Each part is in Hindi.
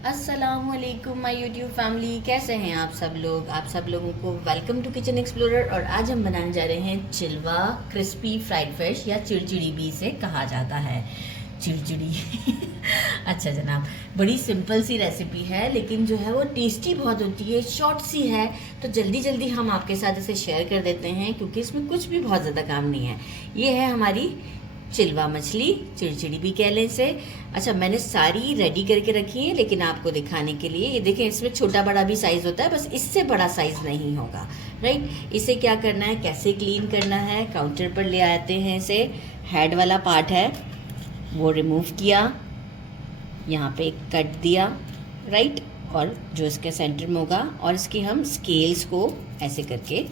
अस्सलामुअलैकुम माय यूट्यूब फैमिली, कैसे हैं आप सब लोग। आप सब लोगों को वेलकम टू किचन एक्सप्लोरर। और आज हम बनाने जा रहे हैं चिलवा क्रिस्पी फ्राइड फिश, या चिड़चिड़ी भी इसे कहा जाता है। चिड़चिड़ी अच्छा जनाब, बड़ी सिंपल सी रेसिपी है, लेकिन जो है वो टेस्टी बहुत होती है, शॉर्ट सी है। तो जल्दी जल्दी हम आपके साथ इसे शेयर कर देते हैं, क्योंकि इसमें कुछ भी बहुत ज़्यादा काम नहीं है। ये है हमारी चिलवा मछली, चिड़चिड़ी भी कह लें इसे। अच्छा, मैंने सारी रेडी करके रखी है, लेकिन आपको दिखाने के लिए ये देखें, इसमें छोटा बड़ा भी साइज़ होता है, बस इससे बड़ा साइज़ नहीं होगा। राइट, इसे क्या करना है, कैसे क्लीन करना है, काउंटर पर ले आते हैं इसे। हेड वाला पार्ट है वो रिमूव किया, यहाँ पे कट दिया, राइट, और जो इसके सेंटर में होगा, और इसके हम स्केल्स को ऐसे करके,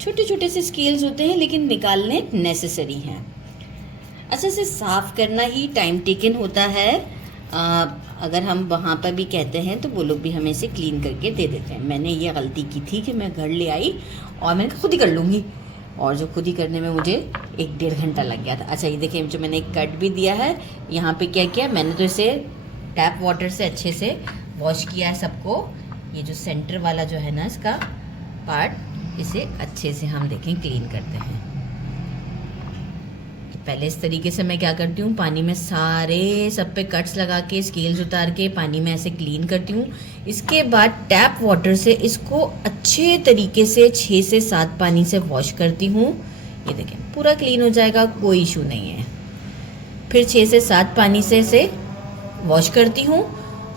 छोटे छोटे से स्केल्स होते हैं लेकिन निकालने नेसेसरी हैं। अच्छा, इसे साफ़ करना ही टाइम टेकन होता है। अगर हम वहाँ पर भी कहते हैं तो वो लोग भी हमें इसे क्लीन करके दे देते हैं। मैंने ये गलती की थी कि मैं घर ले आई और मैंने कहा खुद ही कर लूँगी, और जो खुद ही करने में मुझे 1-1.5 घंटा लग गया था। अच्छा, ये देखिए, जो मैंने एक कट भी दिया है, यहाँ पे क्या किया मैंने, तो इसे टैप वाटर से अच्छे से वॉश किया है सबको। ये जो सेंटर वाला जो है ना इसका पार्ट, इसे अच्छे से हम देखें क्लीन करते हैं। पहले इस तरीके से मैं क्या करती हूँ, पानी में सारे सब पे कट्स लगा के, स्केल्स उतार के पानी में ऐसे क्लीन करती हूँ। इसके बाद टैप वाटर से इसको अच्छे तरीके से 6 से 7 पानी से वॉश करती हूँ। ये देखें, पूरा क्लीन हो जाएगा, कोई इशू नहीं है। फिर 6 से 7 पानी से इसे वॉश करती हूँ,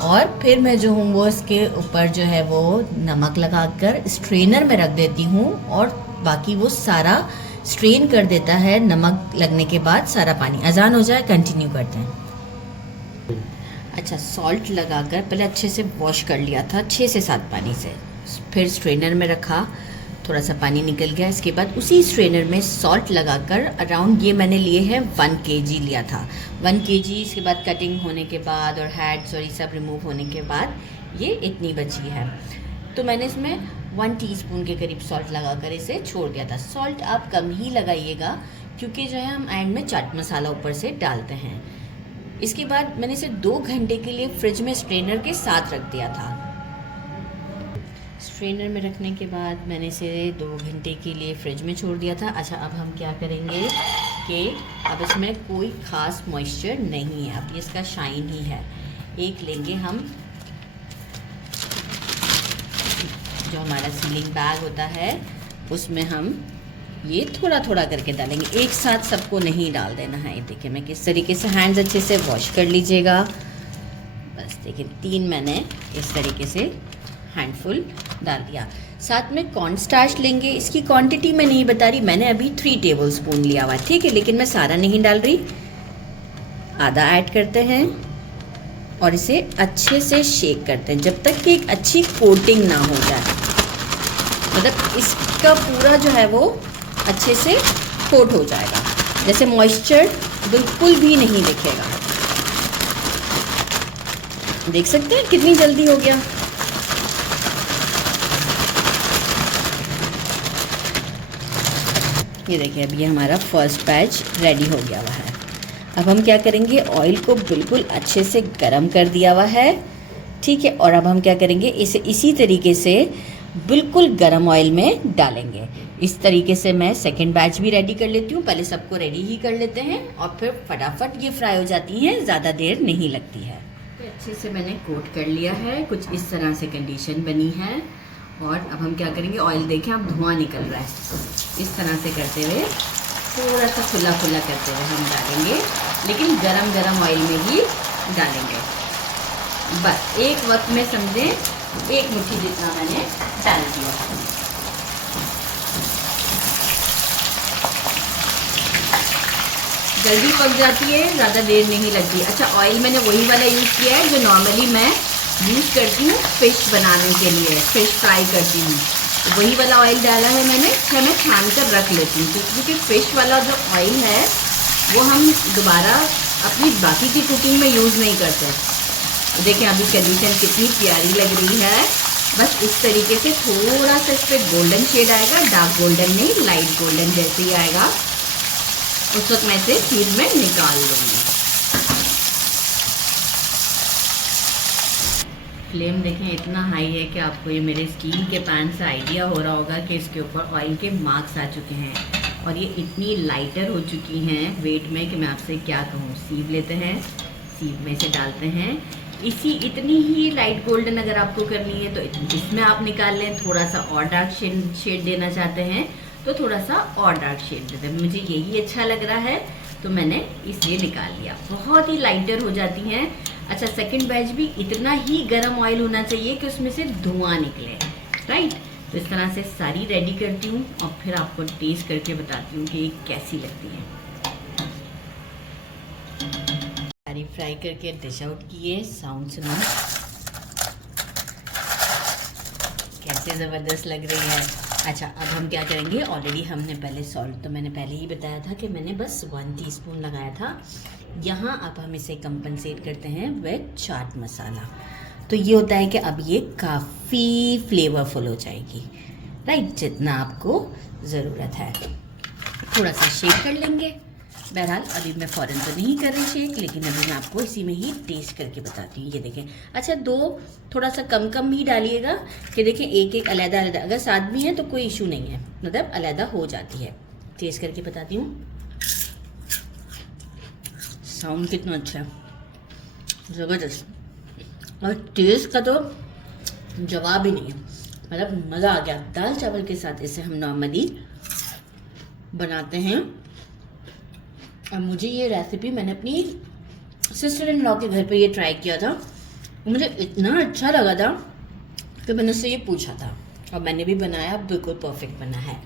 और फिर मैं जो हूँ वो इसके ऊपर जो है वो नमक लगाकर स्ट्रेनर में रख देती हूँ, और बाकी वो सारा स्ट्रेन कर देता है नमक लगने के बाद सारा पानी। अजान हो जाए, कंटिन्यू करते हैं। अच्छा, सॉल्ट लगाकर पहले अच्छे से वॉश कर लिया था 6 से 7 पानी से, फिर स्ट्रेनर में रखा, थोड़ा सा पानी निकल गया। इसके बाद उसी स्ट्रेनर में सॉल्ट लगाकर अराउंड, ये मैंने लिए हैं 1 kg लिया था, 1 kg। इसके बाद कटिंग होने के बाद और हेड्स और ये सब रिमूव होने के बाद ये इतनी बची है। तो मैंने इसमें 1 टीस्पून के करीब सॉल्ट लगाकर इसे छोड़ दिया था। सॉल्ट आप कम ही लगाइएगा, क्योंकि जो है हम एंड में चाट मसाला ऊपर से डालते हैं। इसके बाद मैंने इसे 2 घंटे के लिए फ्रिज में स्ट्रेनर के साथ रख दिया था। स्ट्रेनर में रखने के बाद मैंने इसे 2 घंटे के लिए फ्रिज में छोड़ दिया था। अच्छा, अब हम क्या करेंगे कि अब इसमें कोई ख़ास मॉइस्चर नहीं है, अब ये इसका शाइन ही है। एक लेंगे हम, जो हमारा सीलिंग बैग होता है, उसमें हम ये थोड़ा थोड़ा करके डालेंगे, एक साथ सबको नहीं डाल देना है। ये देखिए मैं किस तरीके से, हैंड्स अच्छे से वॉश कर लीजिएगा। बस देखिए, 3 मैंने इस तरीके से हैंडफुल डाल दिया। साथ में कॉर्न स्टार्च लेंगे, इसकी क्वांटिटी मैं नहीं बता रही, मैंने अभी 3 टेबलस्पून लिया हुआ है, ठीक है, लेकिन मैं सारा नहीं डाल रही, आधा ऐड करते हैं और इसे अच्छे से शेक करते हैं जब तक कि एक अच्छी कोटिंग ना हो जाए, मतलब इसका पूरा जो है वो अच्छे से कोट हो जाएगा, जैसे मॉइस्चर बिल्कुल भी नहीं दिखेगा। देख सकते हैं कितनी जल्दी हो गया। ये देखिए, अब ये हमारा फर्स्ट बैच रेडी हो गया हुआ है। अब हम क्या करेंगे, ऑयल को बिल्कुल अच्छे से गरम कर दिया हुआ है, ठीक है, और अब हम क्या करेंगे, इसे इसी तरीके से बिल्कुल गरम ऑयल में डालेंगे। इस तरीके से मैं सेकंड बैच भी रेडी कर लेती हूँ। पहले सबको रेडी ही कर लेते हैं और फिर फटाफट ये फ्राई हो जाती हैं, ज़्यादा देर नहीं लगती है। तो अच्छे से मैंने कोट कर लिया है, कुछ इस तरह से कंडीशन बनी है। और अब हम क्या करेंगे, ऑयल देखें, अब धुआं निकल रहा है, इस तरह से करते हुए थोड़ा सा खुला खुला करते हुए हम डालेंगे, लेकिन गरम गरम ऑयल में ही डालेंगे। बस एक वक्त में समझें 1 मुट्ठी जितना मैंने डाल दिया। जल्दी पक जाती है, ज़्यादा देर नहीं लगती। अच्छा, ऑयल मैंने वही वाला यूज़ किया है जो नॉर्मली मैं यूज़ करती हूँ फ़िश बनाने के लिए, फ़िश फ्राई करती हूँ, तो वही वाला ऑयल डाला है मैंने। फिर मैं छान कर रख लेती हूँ, क्योंकि फ़िश वाला जो ऑयल है वो हम दोबारा अपनी बाकी की कुकिंग में यूज़ नहीं करते। देखें अभी कंडीशन कितनी प्यारी लग रही है। बस इस तरीके से थोड़ा सा इस पर गोल्डन शेड आएगा, डार्क गोल्डन नहीं, लाइट गोल्डन जैसे ही आएगा, उस वक्त मैं इसे खीर में निकाल लूँगी। फ्लेम देखें इतना हाई है कि आपको ये मेरे स्टील के पैन से आइडिया हो रहा होगा कि इसके ऊपर ऑयल के मार्क्स आ चुके हैं और ये इतनी लाइटर हो चुकी हैं वेट में कि मैं आपसे क्या कहूँ। सीव लेते हैं, सीव में से डालते हैं। इतनी ही लाइट गोल्डन अगर आपको करनी है तो इसमें आप निकाल लें। थोड़ा सा और डार्क शेड देना चाहते हैं तो थोड़ा सा और डार्क शेड देते हैं। मुझे यही अच्छा लग रहा है तो मैंने इसे निकाल लिया। बहुत ही लाइटर हो जाती हैं। अच्छा, सेकंड बैच भी इतना ही गर्म ऑयल होना चाहिए कि उसमें से धुआं निकले, राइट। तो इस तरह से सारी रेडी करती हूँ और फिर आपको टेस्ट करके बताती हूँ कि ये कैसी लगती है। सारी फ्राई करके डिश आउट किए। साउंड सुनो कैसे ज़बरदस्त लग रही है। अच्छा, अब हम क्या करेंगे, ऑलरेडी हमने पहले सॉल्ट तो मैंने पहले ही बताया था कि मैंने बस 1 टीस्पून लगाया था। यहाँ अब हम इसे कंपनसेट करते हैं विद चाट मसाला। तो ये होता है कि अब ये काफ़ी फ्लेवरफुल हो जाएगी, राइट, जितना आपको ज़रूरत है। थोड़ा सा शेक कर लेंगे। बहरहाल अभी मैं फ़ौरन तो नहीं कर रही शेक, लेकिन अभी मैं आपको इसी में ही टेस्ट करके बताती हूँ। ये देखें। अच्छा, 2 थोड़ा सा कम ही डालिएगा कि देखें एक अलग अलग, अगर साथ भी है तो कोई इशू नहीं है, मतलब अलग हो जाती है। टेस्ट करके बताती हूँ। साउंड कितना अच्छा है, ज़बरदस्त। और टेस्ट का तो जवाब ही नहीं है, मतलब मज़ा आ गया। दाल चावल के साथ इसे हम नॉर्मली बनाते हैं। अब मुझे ये रेसिपी मैंने अपनी सिस्टर इन लॉ के घर पे ये ट्राई किया था। मुझे इतना अच्छा लगा था कि मैंने उससे ये पूछा था और मैंने भी बनाया, बिल्कुल परफेक्ट बना है।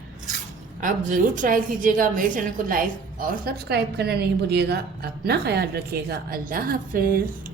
आप ज़रूर ट्राई कीजिएगा। मेरे चैनल को लाइक और सब्सक्राइब करना नहीं भूलिएगा। अपना ख्याल रखिएगा। अल्लाह हाफिज़।